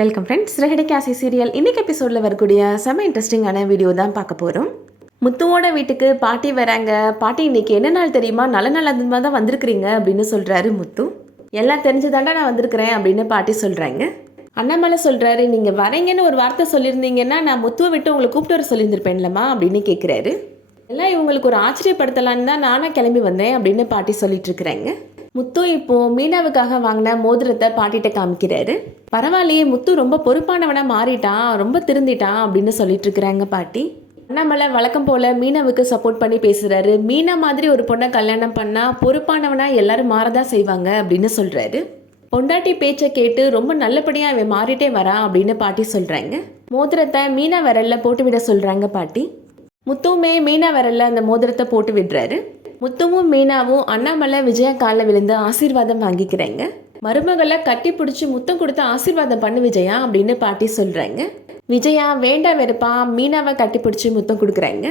Welcome friends. ரெஹடி கேசி serial இன்னைக்கு எபிசோடில் வரக்கூடிய செம்ம இன்ட்ரெஸ்டிங்கான வீடியோ தான் பார்க்க போகிறோம். முத்துவோட வீட்டுக்கு பாட்டி வராங்க. பாட்டி இன்னைக்கு என்ன நாள் தெரியுமா, நல்ல நாள் அது மாதிரி தான் வந்திருக்கிறீங்க அப்படின்னு சொல்கிறாரு முத்து. எல்லாம் தெரிஞ்சுதாண்டா நான் வந்திருக்கிறேன் அப்படின்னு பாட்டி சொல்கிறாங்க. அண்ணாமலை சொல்கிறாரு, நீங்கள் வரீங்கன்னு ஒரு வார்த்தை சொல்லியிருந்தீங்கன்னா நான் முத்துவை விட்டு உங்களை கூப்பிட்டு வர சொல்லியிருந்திருப்பேன்லம்மா அப்படின்னு கேட்குறாரு. எல்லாம் இவங்களுக்கு ஒரு ஆச்சரியப்படுத்தலான்னு தான் நானும் கிளம்பி வந்தேன் அப்படின்னு பாட்டி சொல்லிட்டு இருக்கிறாங்க. முத்து இப்போ மீனாவுக்காக வாங்கின மோதிரத்தை பாட்டிகிட்ட காமிக்கிறாரு. பரவாயில்லையே, முத்து ரொம்ப பொறுப்பானவனா மாறிட்டான், ரொம்ப திருந்திட்டான் அப்படின்னு சொல்லிட்டு இருக்கிறாங்க பாட்டி. அண்ணாமலை வழக்கம் போல மீனாவுக்கு சப்போர்ட் பண்ணி பேசுறாரு. மீனா மாதிரி ஒரு பொண்ணை கல்யாணம் பண்ணா பொறுப்பானவனா எல்லாரும் மாறதான் செய்வாங்க அப்படின்னு சொல்றாரு. பொண்டாட்டி பேச்சை கேட்டு ரொம்ப நல்லபடியாக அவன் மாறிட்டே வரான் அப்படின்னு பாட்டி சொல்றாங்க. மோதிரத்தை மீனா விரல்ல போட்டு விட சொல்றாங்க பாட்டி. முத்துவுமே மீனா விரல்ல அந்த மோதிரத்தை போட்டு விடுறாரு. முத்துவும் மீனாவும் அண்ணாமலை விஜயா காலில் விழுந்து ஆசீர்வாதம் வாங்கிக்கிறாங்க. மருமகளை கட்டி பிடிச்சி முத்தம் கொடுத்து ஆசீர்வாதம் பண்ணு விஜயா அப்படின்னு பாட்டி சொல்கிறாங்க. விஜயா வேண்டா வெறுப்பா மீனாவை கட்டி பிடிச்சி முத்தம் கொடுக்குறாங்க.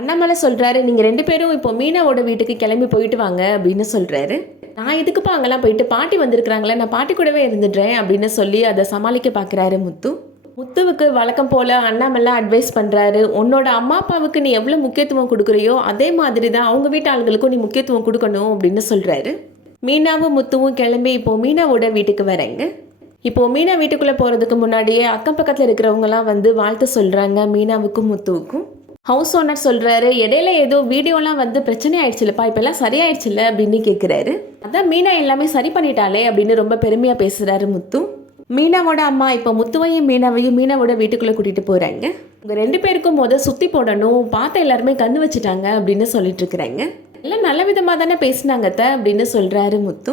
அண்ணாமலை சொல்கிறாரு, நீங்கள் 2 பேரும் இப்போ மீனாவோட வீட்டுக்கு கிளம்பி போயிட்டு வாங்க அப்படின்னு சொல்கிறாரு. நான் இதுக்குப்பா அங்கெல்லாம் போயிட்டு பாட்டி வந்திருக்கிறாங்களே, நான் பாட்டி கூடவே இருந்துடுறேன் அப்படின்னு சொல்லி அதை சமாளிக்க பார்க்குறாரு முத்து. முத்துவுக்கு வழக்கம் போல் அண்ணாமலை அட்வைஸ் பண்ணுறாரு. உன்னோட அம்மா அப்பாவுக்கு நீ எவ்வளோ முக்கியத்துவம் கொடுக்குறியோ அதே மாதிரி தான் அவங்க வீட்டு ஆளுகளுக்கும் நீ முக்கியத்துவம் கொடுக்கணும் அப்படின்னு சொல்கிறாரு. மீனாவும் முத்துவும் கிளம்பி இப்போது மீனாவோட வீட்டுக்கு வராங்க. இப்போது மீனா வீட்டுக்குள்ளே போகிறதுக்கு முன்னாடியே அக்கம் பக்கத்தில் இருக்கிறவங்களாம் வந்து வாழ்த்து சொல்கிறாங்க மீனாவுக்கும் முத்துவுக்கும். ஹவுஸ் ஓனர் சொல்கிறாரு, இடையில ஏதோ வீடியோலாம் வந்து பிரச்சனை ஆயிடுச்சுல்லப்பா, இப்போல்லாம் சரியாயிடுச்சுல்ல அப்படின்னு கேட்குறாரு. அதான் மீனா எல்லாமே சரி பண்ணிட்டாலே அப்படின்னு ரொம்ப பெருமையாக பேசுகிறாரு முத்து. மீனாவோட அம்மா இப்போ முத்துவையும் மீனாவையும் மீனாவோட வீட்டுக்குள்ளே கூட்டிகிட்டு போகிறாங்க. உங்கள் 2 பேருக்கும் சுற்றி போடணும், பார்த்த எல்லாருமே கண்ணு வச்சுட்டாங்க அப்படின்னு சொல்லிட்டு இருக்கிறாங்க. எல்லாம் நல்ல விதமாக தானே பேசினாங்க அப்படின்னு சொல்கிறாரு முத்து.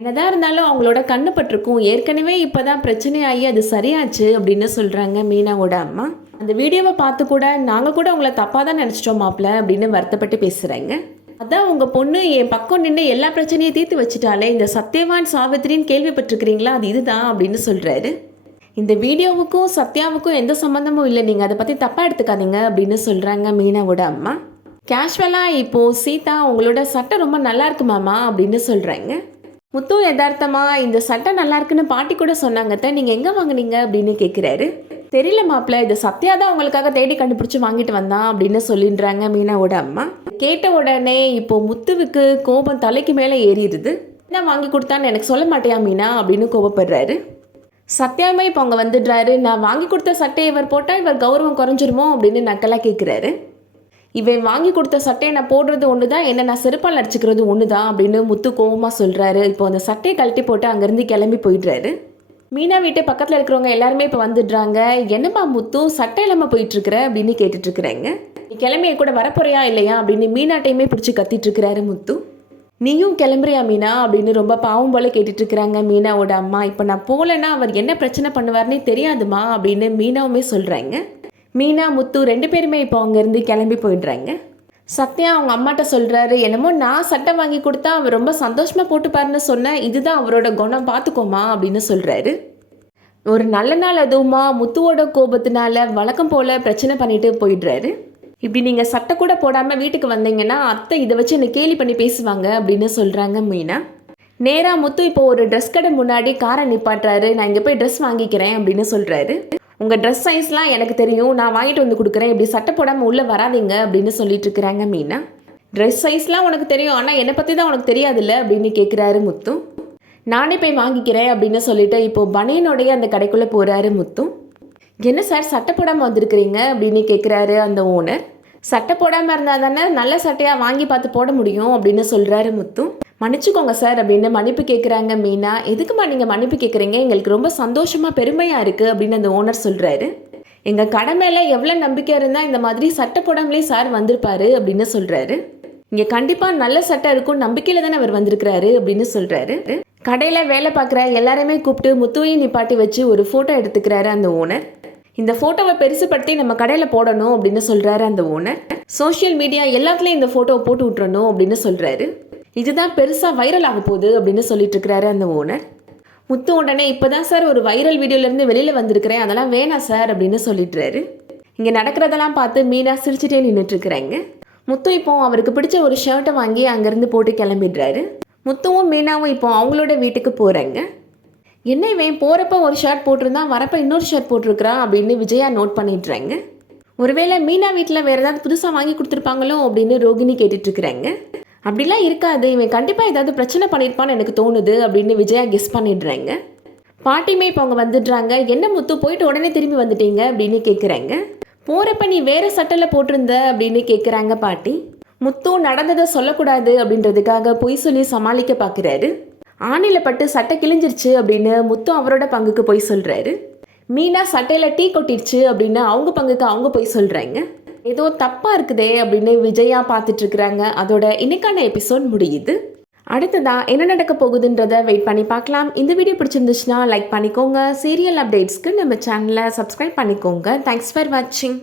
என்னதான் இருந்தாலும் அவங்களோட கண்ணு பட்டிருக்கும், ஏற்கனவே இப்போ தான் பிரச்சனையாகி அது சரியாச்சு அப்படின்னு சொல்கிறாங்க மீனாவோட அம்மா. அந்த வீடியோவை பார்த்து கூட நாங்கள் கூட உங்களை தப்பாக தான் நினச்சிட்டோம் மாப்பிள்ள அப்படின்னு வருத்தப்பட்டு பேசுகிறாங்க. அதான் உங்கள் பொண்ணு என் பக்கம் நின்று எல்லா பிரச்சனையும் தீர்த்து வச்சுட்டாலே, இந்த சத்யவான் சாவித்திரின்னு கேள்விப்பட்டிருக்கிறீங்களா, அது இதுதான் அப்படின்னு சொல்கிறாரு. இந்த வீடியோவுக்கும் சத்யாவுக்கும் எந்த சம்மந்தமும் இல்லை, நீங்கள் அதை பற்றி தப்பாக எடுத்துக்காதீங்க அப்படின்னு சொல்கிறாங்க மீனாவோட அம்மா. கேஷுவலாக இப்போது சீதா உங்களோட சட்டை ரொம்ப நல்லா இருக்கு மாமா அப்படின்னு சொல்கிறாங்க. முத்து யதார்த்தமாக இந்த சட்டை நல்லா இருக்குன்னு பாட்டி கூட சொன்னாங்கத்த, நீங்கள் எங்கே வாங்கினீங்க அப்படின்னு கேட்குறாரு. தெரியல மாப்பிள்ள, இது சத்யா தான் உங்களுக்காக தேடி கண்டுபிடிச்சி வாங்கிட்டு வந்தான் அப்படின்னு சொல்லிடுறாங்க மீனாவோட அம்மா. கேட்ட உடனே இப்போ முத்துவுக்கு கோபம் தலைக்கு மேலே ஏறிடுது. என்ன வாங்கி கொடுத்தான்னு எனக்கு சொல்ல மாட்டேயா மீனா அப்படின்னு கோபப்படுறாரு. சத்யாமே இப்போ அவங்க வந்துடுறாரு. நான் வாங்கி கொடுத்த சட்டையை இவர் போட்டால் இவர் கௌரவம் குறைஞ்சிருமோ அப்படின்னு நக்கலாக கேட்குறாரு. இவன் வாங்கி கொடுத்த சட்டையை நான் போடுறது ஒன்று தான், என்ன நான் செருப்பால் அடிச்சுக்கிறது ஒன்று தான் அப்படின்னு முத்து கோபமாக சொல்கிறாரு. இப்போ அந்த சட்டையை கழட்டி போட்டு அங்கேருந்து கிளம்பி போயிடுறாரு. மீனா வீட்டு பக்கத்தில் இருக்கிறவங்க எல்லாருமே இப்போ வந்துடுறாங்க. என்னப்பா முத்து சட்டை இல்லாமல் போயிட்டுருக்குற அப்படின்னு கேட்டுட்ருக்குறாங்க. நீ கிளம்பிய கூட வரப்போறியா இல்லையா அப்படின்னு மீனாட்டையுமே பிடிச்சி கத்திட்டுருக்கிறாரு முத்து. நீயும் கிளம்புறியா மீனா அப்படின்னு ரொம்ப பாவம் போல் கேட்டுட்ருக்குறாங்க மீனாவோட அம்மா. இப்போ நான் போகலன்னா அவர் என்ன பிரச்சனை பண்ணுவார்னே தெரியாதுமா அப்படின்னு மீனாவுமே சொல்கிறாங்க. மீனா முத்து 2 பேருமே இப்போ அங்கேருந்து கிளம்பி போயிடுறாங்க. சத்யா அவங்க அம்மாட்ட சொல்கிறாரு, என்னமோ நான் சட்டை வாங்கி கொடுத்தா அவர் ரொம்ப சந்தோஷமாக போட்டுப்பாருன்னு சொன்னேன், இதுதான் அவரோட குணம், பார்த்துக்கோமா அப்படின்னு சொல்கிறாரு. ஒரு நல்ல நாள் அதுவுமா முத்துவோட கோபத்தினால வழக்கம் போல் பிரச்சனை பண்ணிட்டு போயிடுறாரு. இப்படி நீங்கள் சட்டை கூட போடாமல் வீட்டுக்கு வந்தீங்கன்னா அத்தை இதை வச்சு என்னை கேலி பண்ணி பேசுவாங்க அப்படின்னு சொல்கிறாங்க மீனா. நேராக முத்து இப்போ ஒரு ட்ரெஸ் கடை முன்னாடி காரை நிப்பாட்டுறாரு. நான் இங்கே போய் ட்ரெஸ் வாங்கிக்கிறேன் அப்படின்னு சொல்கிறாரு. உங்கள் ட்ரெஸ் சைஸ்லாம் எனக்கு தெரியும், நான் வாங்கிட்டு வந்து கொடுக்குறேன், இப்படி சட்டை போடாமல் உள்ளே வராதிங்க அப்படின்னு சொல்லிட்டு இருக்கிறாங்க மீனா. ட்ரெஸ் சைஸ்லாம் உனக்கு தெரியும், ஆனால் என்னை பற்றி தான் உனக்கு தெரியாதுல்ல அப்படின்னு கேட்குறாரு முத்து. நானே போய் வாங்கிக்கிறேன் அப்படின்னு சொல்லிட்டு இப்போது பனியனுடைய அந்த கடைக்குள்ளே போகிறாரு முத்து. என்ன சார் சட்டை போடாமல் வந்திருக்கிறீங்க அப்படின்னு கேட்குறாரு அந்த ஓனர். சட்டை போடாமல் இருந்தால் தானே நல்ல சட்டையாக வாங்கி பார்த்து போட முடியும் அப்படின்னு சொல்கிறாரு முத்து. மன்னிச்சுக்கோங்க சார் அப்படின்னு மன்னிப்பு கேட்குறாங்க மீனா. எதுக்குமா நீங்கள் மன்னிப்பு கேட்குறீங்க, எங்களுக்கு ரொம்ப சந்தோஷமாக பெருமையாக இருக்குது அப்படின்னு அந்த ஓனர் சொல்கிறாரு. எங்கள் கடை மேலே எவ்வளோ நம்பிக்கை இருந்தால் இந்த மாதிரி சட்டை போடாமலே சார் வந்திருப்பாரு அப்படின்னு சொல்கிறாரு. இங்கே கண்டிப்பாக நல்ல சட்டை இருக்கும் நம்பிக்கையில் தானே அவர் வந்திருக்கிறாரு அப்படின்னு சொல்கிறாரு. கடையில் வேலை பார்க்குற எல்லாருமே கூப்பிட்டு முத்துவையும் நிப்பாட்டி வச்சு ஒரு ஃபோட்டோ எடுத்துக்கிறாரு அந்த ஓனர். இந்த ஃபோட்டோவை பெருசுப்படுத்தி நம்ம கடையில் போடணும் அப்படின்னு சொல்கிறாரு அந்த ஓனர். சோஷியல் மீடியா எல்லாத்துலேயும் இந்த ஃபோட்டோவை போட்டு விட்டுறணும் அப்படின்னு சொல்கிறாரு. இதுதான் பெருசாக வைரல் ஆக போகுது அப்படின்னு சொல்லிட்டு இருக்கிறாரு அந்த ஓனர். முத்து உடனே இப்போ தான் சார் ஒரு வைரல் வீடியோலேருந்து வெளியில் வந்திருக்கிறேன், அதெல்லாம் வேணாம் சார் அப்படின்னு சொல்லிட்டுறாரு. இங்கே நடக்கிறதெல்லாம் பார்த்து மீனா சிரிச்சுட்டே நின்றுட்டுருக்குறாங்க. முத்து இப்போ அவருக்கு பிடிச்ச ஒரு ஷர்ட்டை வாங்கி அங்கேருந்து போட்டு கிளம்பிடுறாரு. முத்துவும் மீனாவும் இப்போ அவங்களோட வீட்டுக்கு போகிறாங்க. என்ன இவன் போகிறப்ப ஒரு ஷர்ட் போட்டிருந்தான், வரப்போ இன்னொரு ஷர்ட் போட்டிருக்கிறான் அப்படின்னு விஜயா நோட் பண்ணிடுறாங்க. ஒருவேளை மீனா வீட்டில் வேறு ஏதாவது புதுசாக வாங்கி கொடுத்துருப்பாங்களோ அப்படின்னு ரோகிணி கேட்டுட்ருக்குறாங்க. அப்படிலாம் இருக்காது, இவன் கண்டிப்பாக ஏதாவது பிரச்சனை பண்ணியிருப்பான்னு எனக்கு தோணுது அப்படின்னு விஜயா கெஸ் பண்ணிடுறாங்க. பாட்டியுமே இப்போ அவங்க வந்துடுறாங்க. என்ன முத்து போயிட்டு உடனே திரும்பி வந்துட்டீங்க அப்படின்னு கேட்குறாங்க. போகிறப்ப நீ வேறு சட்டையில் போட்டிருந்த அப்படின்னு கேட்குறாங்க பாட்டி. முத்து நடந்ததை சொல்லக்கூடாது அப்படின்றதுக்காக பொய் சொல்லி சமாளிக்க பார்க்குறாரு. ஆணியில் பட்டு சட்டை கிழிஞ்சிருச்சு அப்படின்னு முத்து அவரோட பங்குக்கு போய் சொல்கிறாரு. மீனா சட்டையில் டீ கொட்டிடுச்சு அப்படின்னு அவங்க பங்குக்கு அவங்க போய் சொல்கிறாங்க. ஏதோ தப்பாக இருக்குதே அப்படின்னு விஜயா பார்த்துட்ருக்குறாங்க. அதோட இன்னைக்கான எபிசோட் முடியுது. அடுத்ததான் என்ன நடக்க போகுதுன்றதை வெயிட் பண்ணி பார்க்கலாம். இந்த வீடியோ பிடிச்சிருந்துச்சுன்னா லைக் பண்ணிக்கோங்க. சீரியல் அப்டேட்ஸ்க்கு நம்ம சேனலை சப்ஸ்கிரைப் பண்ணிக்கோங்க. தேங்க்ஸ் ஃபார் வாட்சிங்.